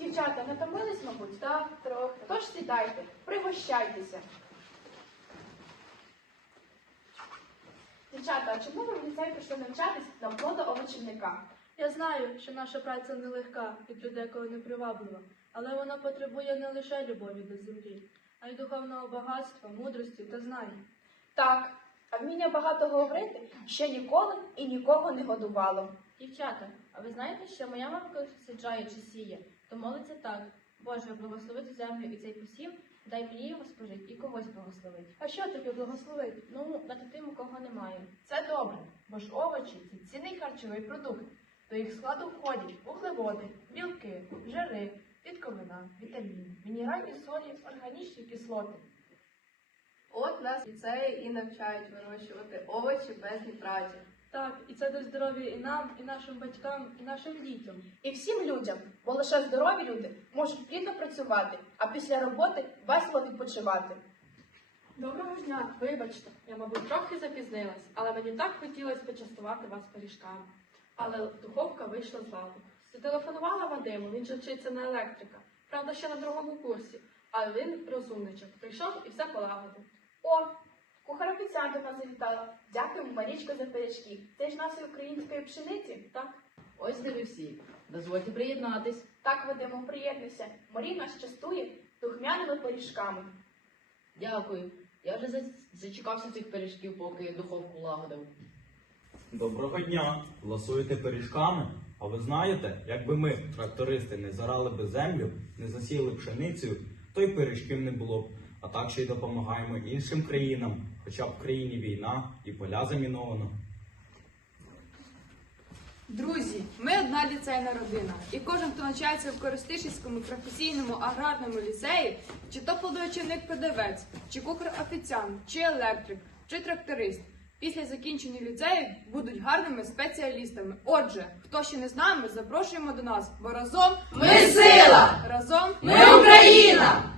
Дівчата, натомились, мабуть? Так, трохи. Тож сідайте, пригощайтеся. Дівчата, а чому ви в ліцей прийшли навчатись на плода овочівника? Я знаю, що наша праця нелегка і для декого неприваблива, але вона потребує не лише любові до землі, а й духовного багатства, мудрості та знань. Так, а вміння багато говорити ще ніколи і нікого не годувало. Дівчата, а ви знаєте, що моя мамка саджає чи сіє, то молиться так. Боже, благослови цю землю і цей посів, дай мені його спожити і когось благословить. А що тобі благословити? Ну, дати тим, у кого немає. Це добре, бо ж овочі це цінний харчовий продукт. До їх складу входять вуглеводи, білки, жири, клітковина, вітаміни, мінеральні солі, органічні кислоти. От нас ліцеї і навчають вирощувати овочі без нітратів. Так, і це дасть здоров'я і нам, і нашим батькам, і нашим дітям. І всім людям, бо лише здорові люди можуть плідно працювати, а після роботи весело відпочивати. Доброго дня, вибачте, я, мабуть, трохи запізнилась, але мені так хотілося почастувати вас пиріжками. Але духовка вийшла з ладу. Зателефонувала Вадиму, він же вчиться на електрика. Правда, ще на другому курсі. Але він розумничок. Прийшов і все полагодив. О, кухар офіціант до нас завітала. Дякуємо, Марічко, за пиріжки. Це ж нашої української пшениці, так? Ось де ви всі. Дозвольте приєднатись. Так, Вадимо, приєднуйся. Марій нас частує духмяними пиріжками. Дякую. Я вже за- зачекався цих пиріжків, поки духовку лагодив. Доброго дня! Ласуєте пиріжками? А ви знаєте, якби ми, трактористи, не зарали би землю, не засіяли пшеницею, то й пиріжків не було б. А так ще й допомагаємо іншим країнам, хоча б в країні війна і поля заміновано. Друзі, ми одна ліцейна родина, і кожен, хто навчається в Коростишівському професійному аграрному ліцеї, чи то плодовочівник продавець, чи кухар-офіціант, чи електрик, чи тракторист, після закінчення ліцею будуть гарними спеціалістами. Отже, хто ще не з нами, запрошуємо до нас, бо разом Ми сила! разом Ми Україна!